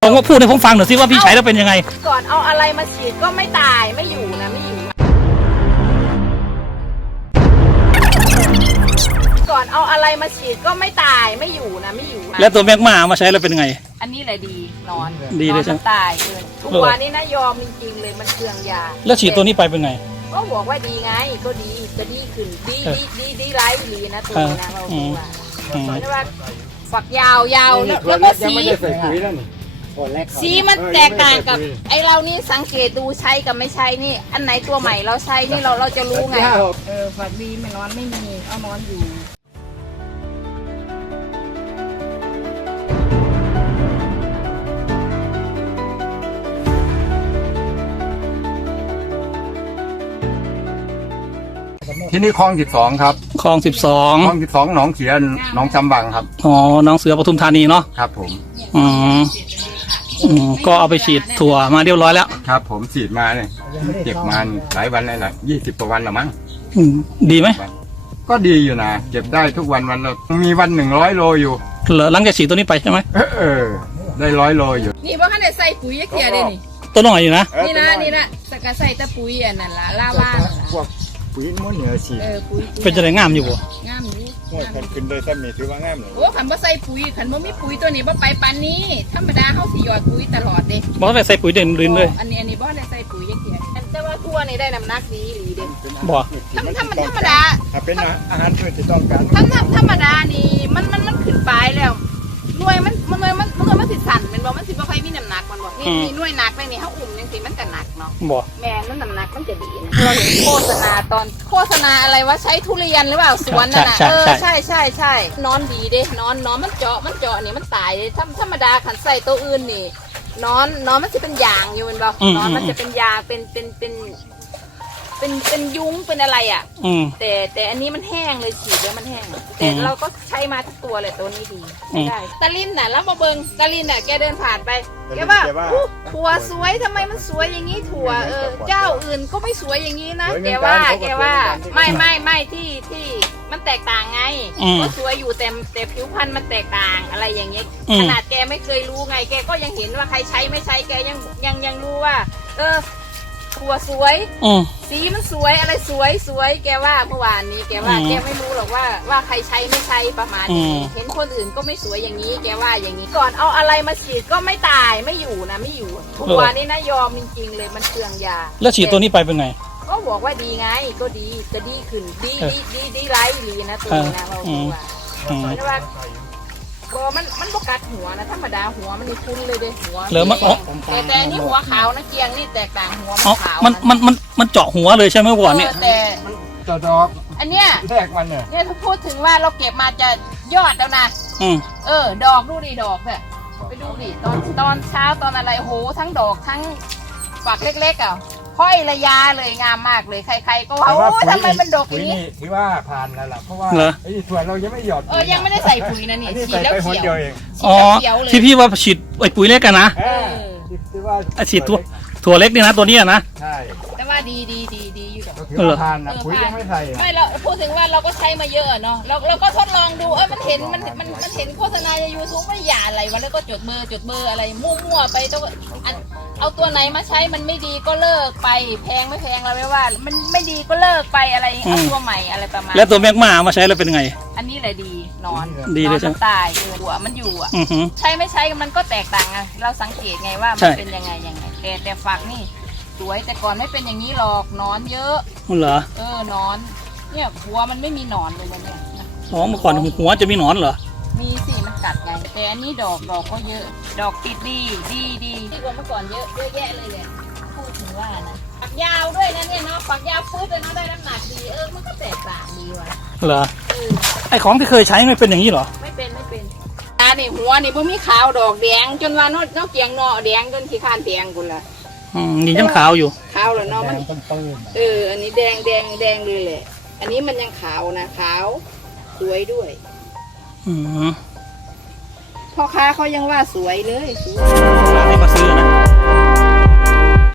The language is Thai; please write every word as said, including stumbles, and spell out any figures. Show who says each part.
Speaker 1: ผมว่าพูดให้ผมฟังหน่อยสิว่าพี่ใช้แล้วเป็นยังไง
Speaker 2: ก่อนเอาอะไรมาฉีดก็ไม่ตายไม่อยู่นะไม่อยู่ก่อนเอาอะไรมาฉีดก็ไม่ตายไม่อยู่นะไม่อยู่
Speaker 1: แล้วตัวแมกมามาใช้แล้วเป็นยังไง
Speaker 2: อันนี้แหละดีนอน
Speaker 1: ดีเลยใช่ไหม
Speaker 2: ตายเลยทุกวันนี้นะยอมจริงๆเลยมันเคืองยา
Speaker 1: แล้วฉีดตัวนี้ไปเป็นไง
Speaker 2: ก็บอกว่าดีไงก็ดีจะดีขึ้นดีดีดีดีไร้ดีนะตัวนี้นะเราบอกว่าเพราะว่าฝักยาวยาวแล้วก็สีสีมันแตกต่างกับไอเรานี่สังเกตดูใช้กับไม่ใช้นี่อันไหนตัวใหม่เราใช้นี่เราเราจะรู้ไงเออฝักดีไม่นอนไม่มีเอานอนอยู่
Speaker 3: ที่นี่คลองสิบสองครับ
Speaker 1: คลองสิบสอง
Speaker 3: คลองสิบสองหนองเสียหนองจำบังครับ
Speaker 1: อ๋อน้องเสือปทุมธานีเนาะ
Speaker 3: ครับผม
Speaker 1: อืมอืมก็เอาไปฉีดถั่วมาเรียบร้อยแล้ว
Speaker 3: ครับผมฉีดมาเนี่ยเจ็บมาหลายวันเลยล่ะยี่สิบกว่าวันละมั้ง
Speaker 1: อืมดีไหม
Speaker 3: ก็ดีอยู่นะเก็บได้ทุกวันวันละมีวันหนึ่งร้อยโลอยู่
Speaker 1: เหรอหลังจากฉีดตัวนี้ไปใช่ไหม
Speaker 3: เออได้ร้อยโลอยู่
Speaker 2: นี่เพราะท่านได้ใส่ปุ๋ยเกียร์ได้นี่
Speaker 1: ตัวหน่อยอยู่นะ
Speaker 2: นี่นะนี่นะสกัดใส่ตะปุ๋ยอันนั้นละล่าว่า
Speaker 3: ปุ๋ยม้วนเหนือฉีด
Speaker 1: เป็นจะได้งามอยู่บ่
Speaker 2: งามอยู่
Speaker 3: ขันขึ้นโดยถ้ามีถือว่างามเลย
Speaker 2: โอ้ขันบ่ใส่ปุ๋ยขันบ่มีปุ๋ยตัวนี้บ่ไปปันนี้ธรรมดาเขาสิหยอดปุ๋ยตลอดเด้
Speaker 1: บ่ได้ใส่ปุ๋ยเด่นรินเลย
Speaker 2: อันนี้อันนี้บ่ได้ใส่ปุ๋ยเกียร์แต่ว่าทั่วนี่ได้น้ำหนักดีหรือเด้
Speaker 1: บ่
Speaker 2: ธรรมธรรมธรรมดา
Speaker 3: ถ้าเป็นอาหารที่ต้องการ
Speaker 2: ธรรมธรรมดานี่มันมันมันขึ้นปลายแล้วหน่วยมันมันมันมันมันสิสั่นเป็นบ่มันสิบ่ค่อยมีน้ำหนักมันบ่นี่นี่หน่วยหนักเลยนี่เขาอุ่มจังซี่มันก็หนักเนาะ
Speaker 1: บ่
Speaker 2: แม่มันน้ำหนักมันจะดีนะเราเห็นโฆษณาตอนโฆษณาอะไรว่าใช้ทุเรียนหรือเปล่าสวนนั่นน่ะเออใช่ใช่ใช่นอนดีเด้นอนนอนมันเจาะมันเจาะนี่มันตายเลยธรรมธรรมดาขันใส่ตัวอื่นนี่นอนนอนมันจะเป็นยางอยู่เป็นบ่นอนมันจะเป็นยางเป็นเป็นเป็นเป็นเป็นยุ้งเป็นอะไรอ่ะแต่แต่อันนี้มันแห้งเลยฉีดแล้วมันแห้งแต่เราก็ใช้มาทุกตัวเลยตัวนี้ดีได้ตาลินน่ะแล้วมาเบิงตาลินน่ะแกเดินผ่านไปแกว่าถั่วสวยทำไมมันสวยอย่างนี้ถั่วเออเจ้าอื่นก็ไม่สวยอย่างนี้นะแกว่าแกว่าไม่ไม่ไม่ที่ที่มันแตกต่างไงก็สวยอยู่แต่แต่ผิวพรรณมันแตกต่างอะไรอย่างเงี้ยขนาดแกไม่เคยรู้ไงแกก็ยังเห็นว่าใครใช้ไม่ใช้แกยังยังยังรู้ว่าเออถั่วสวยสีมันสวยอะไรสวยสวยแกว่าเมื่อวานนี้แกว่าแกไม่รู้หรอกว่าว่าใครใช้ไม่ใช้ประมาณนี้เห็นคนอื่นก็ไม่สวยอย่างนี้แกว่าอย่างนี้ก่อนเอาอะไรมาฉีดก็ไม่ตายไม่อยู่นะไม่อยู่ถั่วนี่นะยอมจริงๆเลยมันเคืองยา
Speaker 1: แล้วฉีดตัวนี้ไปเป็นไง
Speaker 2: ก็บอกว่าดีไงก็ดีจะดีขึ้นดีดีดีดีไร้ดีนะตัวนี้นะเราดูว่าเพราะว่าบอมันมันบกัดหัวนะธรรมดาหัวมันนี่คุ้นเลยเด้หัว
Speaker 1: เหลือมัน
Speaker 2: แต่แต่นี่หัวขาวนะเกียงนี่แตกต่างหัวมันขาว
Speaker 1: มันมันมันมันเจาะหัวเลยใช่ไหมก่อนเนี่ย
Speaker 2: แต่
Speaker 3: เจาะดอก
Speaker 2: อันเนี้ย
Speaker 3: แทกมันเนี่ย
Speaker 2: เนี่ยถ้าพูดถึงว่าเราเก็บมาจะยอดแล้วนะเออดอกดูดิดอกเนี่ยไปดูดิตอนตอนเช้าตอนอะไรโหทั้งดอกทั้งฝักเล็กๆอ่ะค่อยระยะเลยงามมากเลยใครๆก็ว่าโอ้ทำไมมันดกอย่างนี้
Speaker 3: ถือว่าผ่านแล้วล่ะเพราะว่าไอ้ส่วนเรายังไม่หยอด
Speaker 2: เออยังไม่ได้ใส่ปุ๋ยนะนี่ฉีดแล้วเขียว
Speaker 1: อ๋อที่พี่ว่าฉีดไอ้ปุ๋ยเล็กกันนะไอ้ฉีดตัวถั่วเล็กนี่นะตัวนี้นะ
Speaker 3: ใช่
Speaker 2: แต่ว่าดีดีดีดีอยู่ดอก
Speaker 3: ถือว่าผ่านนะปุ๋ยยังไม่ใส่
Speaker 2: ไม่เราพูดถึงว่าเราก็ใช้มาเยอะเนาะเราเราก็ทดลองดูเออมันเห็นมันมันมันเห็นโฆษณาในยูทูบไม่หยาอะไรวันแล้วก็จดเบอร์จดเบอร์อะไรมั่วๆไปต้องเอาตัวไหนมาใช้มันไม่ดีก็เลิกไปแพงไม่แพงเราไม่ว่ามันไม่ดีก็เลิกไปอะไรเอาตัวใหม่อะไรประมาณ
Speaker 1: แล้วตัวแมกมามาใช้แล้วเป็นไง
Speaker 2: อันนี้แหละดีนอน
Speaker 1: ดีเลยใช่ไหม
Speaker 2: ตายหัวมันอยู่อ่ะใช้ไม่ใช้มันก็แตกต่างไงเราสังเกตไงว่ามันเป็นยังไงยังไงแต่แต่ฝักนี่สวยแต่ก่อนไม่เป็นอย่างนี้หรอกนอนเยอะ
Speaker 1: เหรอ
Speaker 2: เออนอนเนี่ยหัวมันไม่มีหนอนเลยนะเนี่ย
Speaker 1: อ๋อเมื่อก่อนหัวจะมีหนอนเหรอ
Speaker 2: มีสิมันกัดไงแต่อันนี้ดอกดอกก็เยอะดอกติดดีดีดีดีกว่าเมื่อก่อนเยอะเยอะแยะเลยเลยพูดถึงว่านะฝักยาวด้วยนะเนี่ยเนาะฝักยาวฟื้นเลยเนาะได้น้ำหนักดีเออมันก็แตกต่างดีว่ะ
Speaker 1: เหรอไอของที่เคยใช้ไม่เป็นอย่างนี้เหรอ
Speaker 2: ไม่เป็นไม่เป็นตาเนี่ยหัวนี่พวกมีขาวดอกแดงจนว่านอกนอกเกียงนอแดงจนขี้ข้านแดงกุนละ
Speaker 1: อืมนี่ยังขาวอยู่
Speaker 2: ขาวเลยเนาะมันเอออันนี้แดงแดงแดงเลยแหละอันนี้มันยังขาวนะขาวสวยด้วย
Speaker 1: อืม
Speaker 2: พ่อค้าเขายังว่าสวยเลย
Speaker 1: ร้านที่มาซื้อนะ